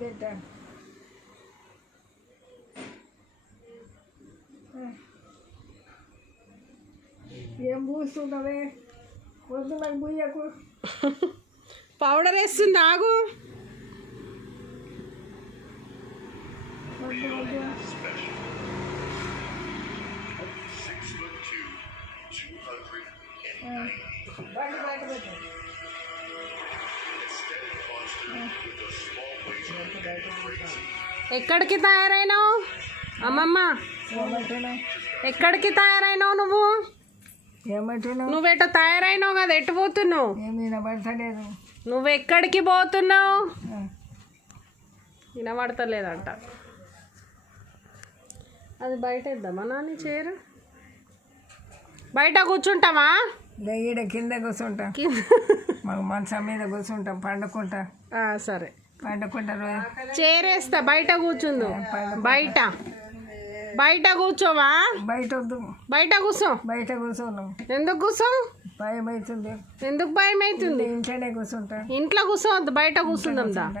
తింటా. ఏం పూస్తున్నావే? వద్దు నాకు బుయ్యకు. పౌడర్ వేస్తుంది, ఆగు. వద్దు వద్దు. బయట పెట్టు. ఎక్కడికి తయారైనావు అమ్మమ్మ? ఎక్కడికి తయారైనావు నువ్వు? ఏమంటున్నావు? నువ్వెట తయారైనావు కదా, ఎటు పోతున్నావు? ఏమి వినబడతలేదు. నువ్వు ఎక్కడికి పోతున్నావు? వినబడతలేదంట. అది బయట ఇద్దామా నాని చీర? బయట కూర్చుంటావా? ఈడ కింద కూర్చుంటా. మాకు మంచం మీద కూర్చుంటాం, పండుకుంటా. సరే, పండుకుంటా. చేరేస్తా, బయట కూర్చుందు. బయట బయట కూర్చోవా? బయట వద్దు, బయట కూర్చో. బయట కూర్చోను. ఎందుకు కూర్చో? భయం అవుతుంది. ఎందుకు భయం అవుతుంది? ఇంట్లోనే కూర్చుంటా. ఇంట్లో కూర్చోవద్దు, బయట కూర్చుందాం.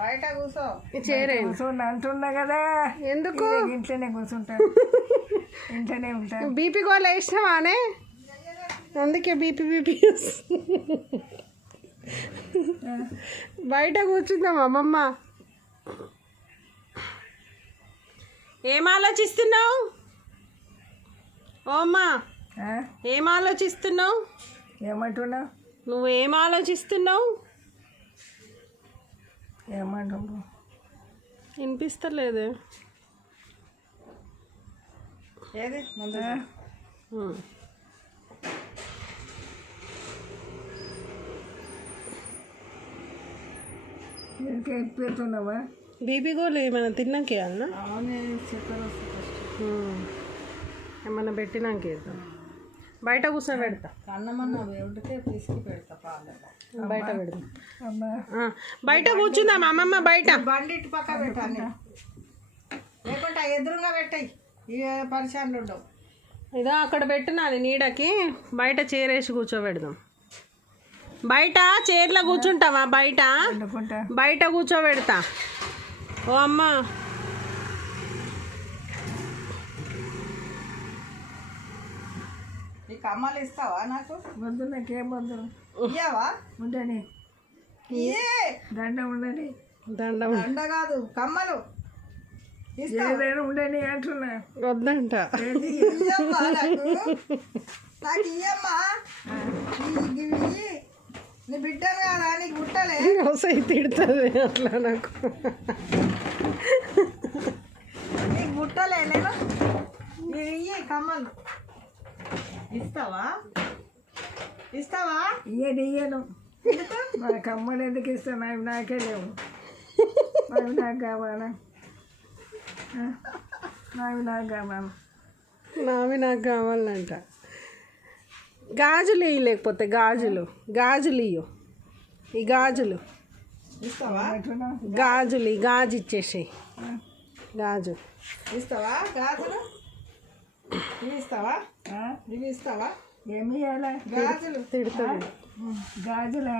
బయట కూర్చో. చేరే కూర్చోండి అంటున్నా కదా. ఎందుకు? ఇంట్లోనే కూర్చుంటా, ఇంట్లోనే ఉంటా. బీపీ గోళ వేసినావానే? అందుకే బీపీ బయట కూర్చుందాం అమ్మమ్మ. ఏం ఆలోచిస్తున్నావు ఓ అమ్మా? ఏం ఆలోచిస్తున్నావు? ఏమంటున్నావు? నువ్వు ఏం ఆలోచిస్తున్నావు? ఏమంటున్నావు? వినిపిస్తలేదు. ఏది పెడుతున్నావా? బీపీ గోళీ ఏమైనా తిన్నాక వేయాలనా? చక్కెర ఏమన్నా పెట్టినాక వేద్దాం. బయట కూర్చొని పెడతా. అన్నమన్నా వండితే పిసికి పెడతా పాలలో. బయట పెడదాం. బయట కూర్చుందాం అమ్మమ్మ. బయట బండి ఇటు పక్క పెట్టాలి, లేకుంటే ఎదురుగా పెట్టాయి. ఇక పరిశాన్లు ఉండవు. ఇదో అక్కడ పెట్టినాది నీడకి. బయట చైరేసి కూర్చోబెడదాం. బయట చైర్లో కూర్చుంటావా? బయట బయట కూర్చోబెడతా. ఓ అమ్మ, ఈ కమ్మలు ఇస్తావా నాకు? వద్దు, నాకేం వద్దు. ఇయ్యావా? ఉండని. దండ ఉండని. దండ కాదు, కమ్మలు ఏదైనా ఉండని అంటున్నా. వద్దంట. నాకు ఇయ్యమ్మా. నీ బిడ్డను కదా, నీకు గుట్టలే. తిడుతుంది అట్లా. నాకు నీకు గుట్టలే. నేను ఇయ్యి కమ్మలు. ఇస్తావా? ఇస్తావా? ఇయ్యను. మన కమ్మలు ఎందుకు ఇస్తాను? అవి నాకే లేవు. అవి నాకు కావాలా? నావి నాకు కావాలి. నావి నాకు కావాలంట. గాజులు ఇయ్యి, లేకపోతే గాజులు ఇయ్యు. ఈ గాజులు ఇస్తావా? గాజులు, ఈ గాజు ఇచ్చేసి. గాజు ఇస్తావా? గాజులు ఇవి ఇస్తావా? ఇవి ఇస్తావా? ఏమి ఇవ్వాలా? గాజులు. తిడుతుంది. గాజులా?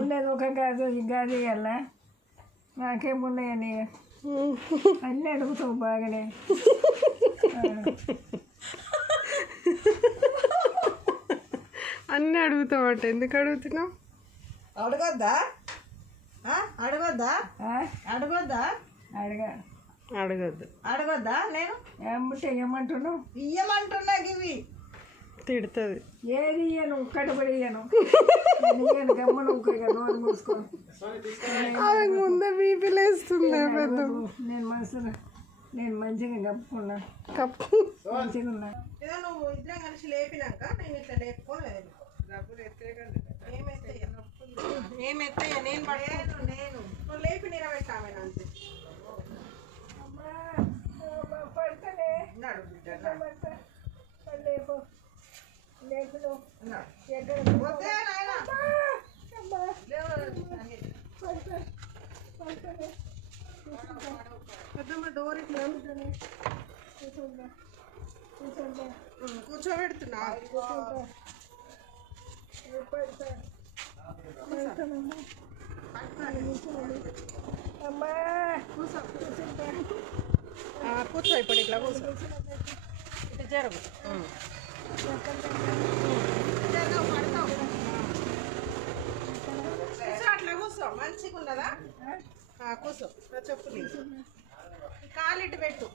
ఉండేది ఒక గాజు, ఈ గాజు ఇవ్వాలా? నాకేమున్నాయని అన్నీ అడుగుతావు బాగానే. అన్నీ అడుగుతావట. ఎందుకు అడుగుతున్నావు? అడగొద్దా? అడగొద్దా? అడగొద్దా? అడగొద్దా? నేను ఏమంటే ఏమంటున్నావు? ఇయ్యమంటున్నా. ఇవి తిడుతుంది. ఏది ఇయ్యను, కట్టుబడి ఇయ్యను. ఇయ్యను, గమ్మను నోరు మూసుకో. ముందే బీపీ లేస్తుంది. నేను మంచిగా కప్పుకున్నా. మంచిగా ఉన్నా. ఏదో నువ్వు ఇద్దరం కలిసి లేపినాక నేను ఇట్లా లేపుకోలేదు. ఏమెత్తయ్యా? నేను నువ్వు లేపి నిలబెట్టామే. అంతే. పడతలే. లేపు లేపు. వద్దే నాయన. కూర్చోబెడుతున్నా. కూర్చో కూర్చో ఇప్పుడు ఇట్లా కూర్చో ఇటు జరుగు పడతావు కూర్చో అట్లా కూర్చో మంచిగా ఉన్నదా కూర్చో నా చెప్పు కాలు ఇటు పెట్టు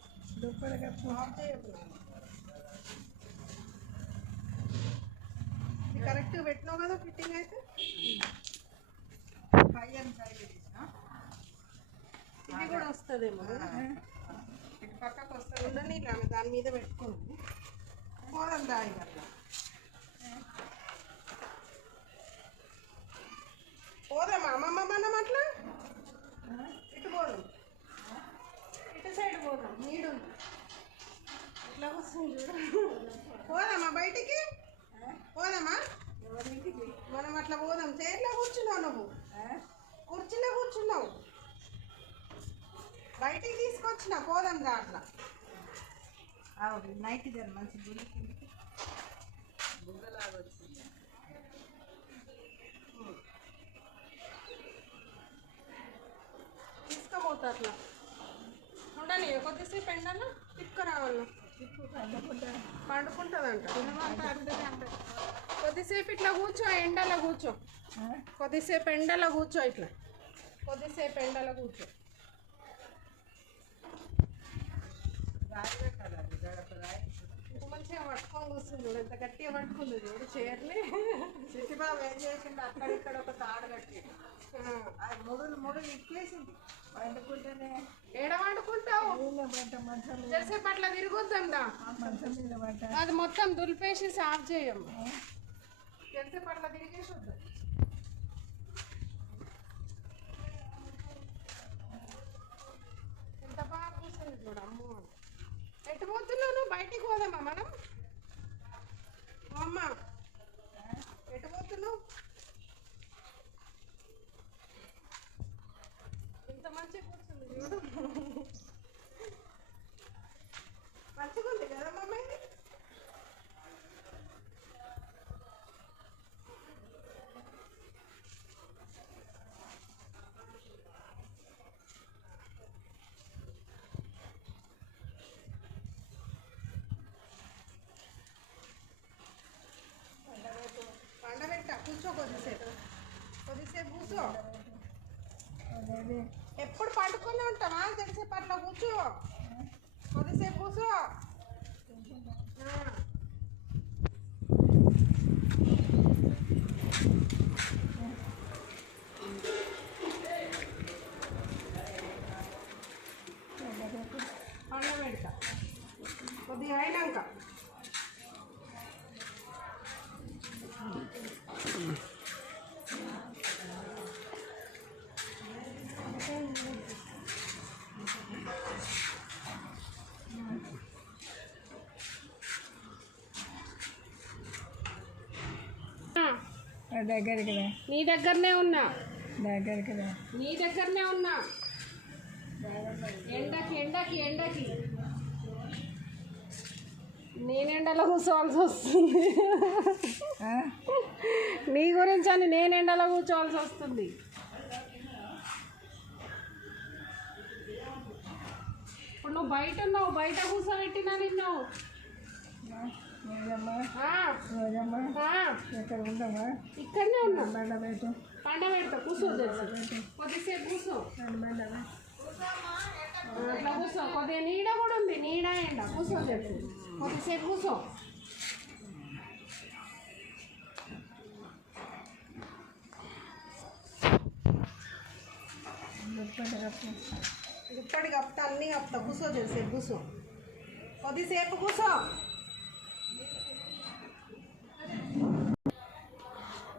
కరెక్ట్గా పెట్టినావు కదా ఫిట్టింగ్ అయితే ఇది కూడా వస్తుందేమో ఇటు పక్కకు వస్తుంది ఉండని ఇలా దాని మీద పెట్టుకుంది పోదాం దాయి అట్లా పోదామా అమ్మమ్మ మనం అట్లా ఇటు పోదాం ఇటు సైడ్ పోదాం నీడు ఇట్లా వస్తుంది పోదామా బయటికి పోదామా మనం అట్లా పోదాం చైర్లో కూర్చున్నావు నువ్వు కుర్చీలో కూర్చున్నావు బయటికి తీసుకొచ్చిన పోదాం దాంట్లో నైట్ జర మంచి బుగ్గలాగా వచ్చింది తీసుకోపోతా అట్లా ఉండని కొద్దిసేపు ఎండలో తిప్పుకురావాలి పండుకుంటుందంట కొద్దిసేపు ఇట్లా కూర్చో ఎండలో కూర్చో కొద్దిసేపు ఎండలో కూర్చో ఇట్లా కొద్దిసేపు ఎండలో కూర్చో మంచిగా పట్టుకొని కూర్చుంది ఎంత గట్టిగా పట్టుకుంది చూడు చీరని చిట్టిబాబు ఏం చేసింది అక్కడిక్కడ ఒక తాడు కట్టి ముడులు ఇప్పేసింది వండుకుంటేనే ఏడ వండుకుంటావు చేసేపు అట్లా తిరుగుద్దా అది మొత్తం దులిపేసి సాఫ్ చేయము చేసేపు అట్లా తిరిగేసి వద్దాం ఎంత బాగా కూర్చుంది చూడు అమ్మ ఎటు పోతున్నాను బయటికి పోదామా మనం అమ్మ ఎటు పోతున్నావు ఇంత మంచిగా కూర్చుంది చూడు మంచిగా ఉంది కదా మమ్మీ పండబెట్ట కూర్చో కొద్దిసేపు కూర్చో ఎప్పుడు పడుకునే ఉంటావా తెలిసేపు అట్లా కూర్చో కొద్దిసేపు కూర్చో పండబెడతా కొద్దిగా అయినాక దగ్గరికి నీ దగ్గరనే ఉన్నా దగ్గరికి నీ దగ్గరనే ఉన్నా ఎండకి నేను ఎండలో కూర్చోవాల్సి వస్తుంది నీ గురించి అని నేను ఎండలో కూర్చోవాల్సి వస్తుంది ఇప్పుడు నువ్వు బయట ఉన్నావు బయట కూర్చోబెట్టినా నిన్ను ఇక్కడనే ఉన్నా పండబెడతా కూర్చో కొద్దిసేపు కూర్చో అట్లా కూర్చో కొద్దిగా నీడ కూడా ఉంది నీడ ఎండ కూర్చో చెప్పు కొద్దిసేపు కూర్చో ఇప్పటి కప్తా అన్నీ కప్తా కూర్చో చేసేపు కూర్చో కొద్దిసేపు కూర్చో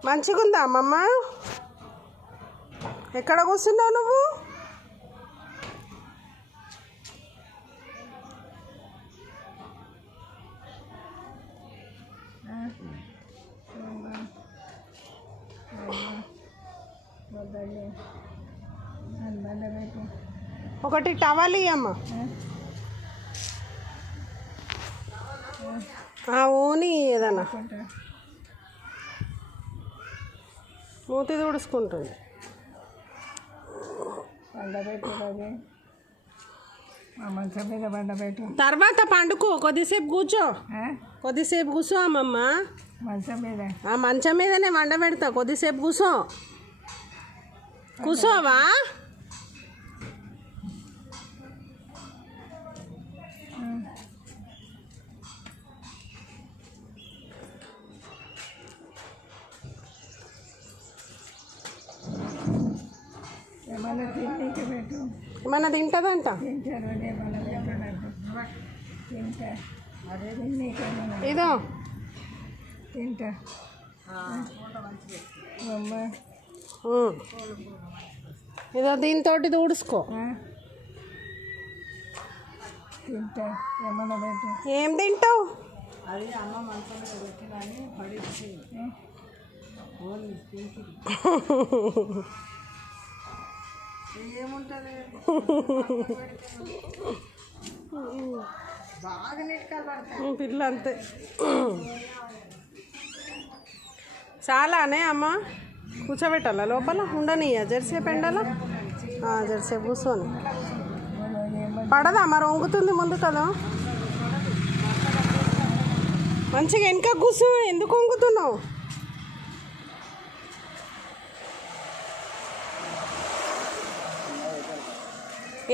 మంచిగుందా అమ్మమ్మ ఎక్కడ కూర్చున్నావు నువ్వు ఒకటి టవల్ ఇయ్యమ్మ ఓని ఏదన్నా మూతి తుడుచుకుంటుంది బండబెట్టు అది మా మంచం మీద బండబెట్టు. తర్వాత పండుకో, కొద్దిసేపు కూర్చో, కొద్దిసేపు కూర్చో అమ్మమ్మ. మంచం మీద ఆ మంచం మీదనే వండబెడతా, కొద్దిసేపు కూర్చో. కూర్చోవా? ఏమన్నా తిండికి పెట్టు. ఏమన్నా తింటుందంట. తింటారు ఏమన్నా పెట్టడానికి తింటా. అదే తిండికేమన్నా ఇదో తింటా. అమ్మ ఇదో దీంతో ఊడుసుకో. తింటా. ఏమన్నా పెట్టు. ఏం తింటావు? అది అమ్మ మంచం మీద పెట్టినని పడిచ్చి ఏముంటుంది బాగా నీట్కాలు పడతాయి పిల్ల అంతే. చాలానే అమ్మ కూర్చోబెట్టాలా లోపల? ఉండనియా జెర్సేపు ఎండాలా? జెర్సేపు కూర్చొని పడదా మరి? వంగుతుంది ముందు కదా. మంచిగా వెనక కూర్చో. ఎందుకు వంగుతున్నావు?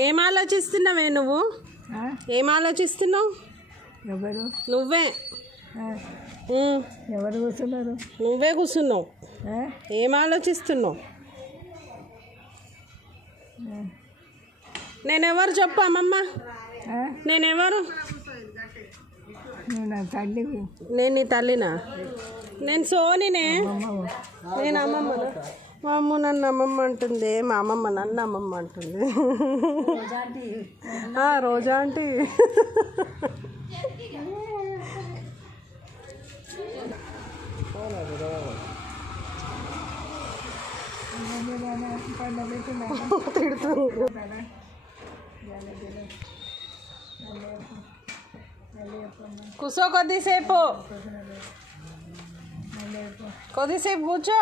ఏం ఆలోచిస్తున్నావే నువ్వు? ఏం ఆలోచిస్తున్నావు? ఎవరు? నువ్వే. ఎవరు కూర్చున్నారు? నువ్వే కూర్చున్నావు. ఏం ఆలోచిస్తున్నావు? నేనెవరు చెప్పు అమ్మమ్మ? నేనెవరు? నువ్వు నా తల్లి. నేను నీ తల్లినా? నేను సోనినే. నేను అమ్మమ్మనా? మా అమ్మ నన్ను అమ్మమ్మ అంటుంది, మా అమ్మమ్మ నన్ను అమ్మమ్మ అంటుంది. రోజా ఆంటీ. కూర్చో కొద్దిసేపు, కొద్దిసేపు కూర్చో.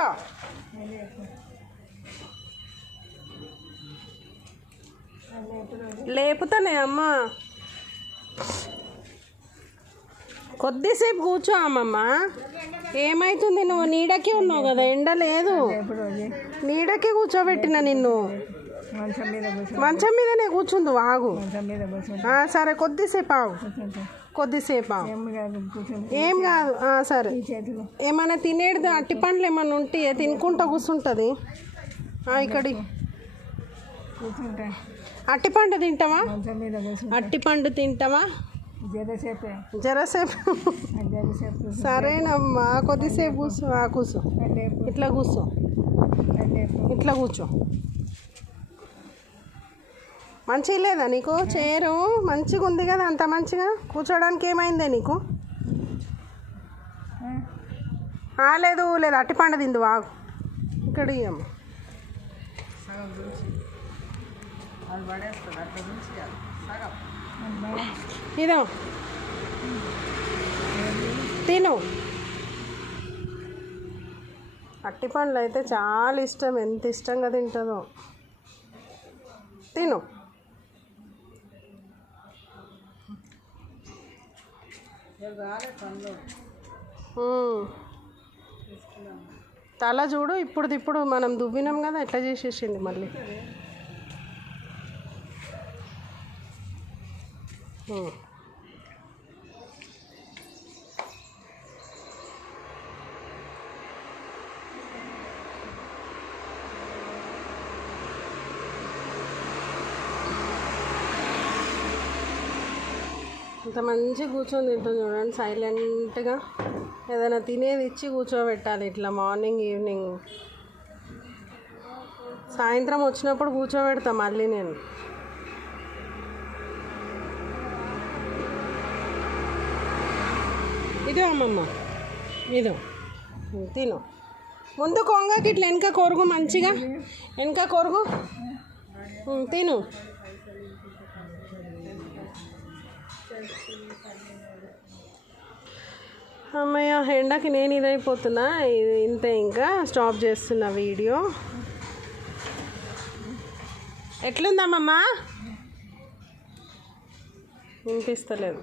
లేపుతానే అమ్మ. కొద్దిసేపు కూర్చో అమ్మమ్మ. ఏమైతుంది? నువ్వు నీడకే ఉన్నావు కదా, ఎండ లేదు. నీడకే కూర్చోబెట్టిన నిన్ను. మంచం మీదనే కూర్చుంది. ఆగు. సరే కొద్దిసేపు ఆగు, కొద్దిసేపు ఆగు. ఏం కాదు. సరే ఏమైనా తినేది అట్టి పండ్లు ఏమన్నా ఉంటే తినుకుంటా కూర్చుంటుంది. ఇక్కడి అట్టిపండు తింటావా? అట్టిపండు తింటావా? జరసేపు. సరేనమ్మా కొద్దిసేపు కూర్చో. కూర్చో, ఇట్లా కూర్చో, ఇట్లా కూర్చో. మంచిగా లేదా నీకు? చైరు మంచిగా ఉంది కదా, అంత మంచిగా కూర్చోడానికి ఏమైందే నీకు? లేదు లేదు, అట్టిపండు తిందు. ఆగు. ఇక్కడ ఇయ్యమ్మ. ఇదో తిను. అట్టిపండ్లు అయితే చాలా ఇష్టం. ఎంత ఇష్టంగా తింటుందో. తిను. తల చూడు, ఇప్పుడు మనం దువ్వినాం కదా, ఎట్లా చేసేసింది మళ్ళీ. ఇంత మంచిగా కూర్చొని తింటుంది చూడండి, సైలెంట్గా. ఏదైనా తినేది ఇచ్చి కూర్చోబెట్టాలి ఇట్లా మార్నింగ్ ఈవినింగ్. సాయంత్రం వచ్చినప్పుడు కూర్చోబెడతా మళ్ళీ నేను. ఇదో అమ్మమ్మ, ఇదో తిను. ముందు కొంగకి ఇట్లా వెనక కొరుగు, మంచిగా వెనక కొరుగు. తిను. అమ్మయ్య, ఎండకి నేను ఇదైపోతున్నా. ఇంతే, ఇంకా స్టాప్ చేస్తున్నా వీడియో. ఎట్లుందమ్మమ్మా వినిపిస్తలేదు.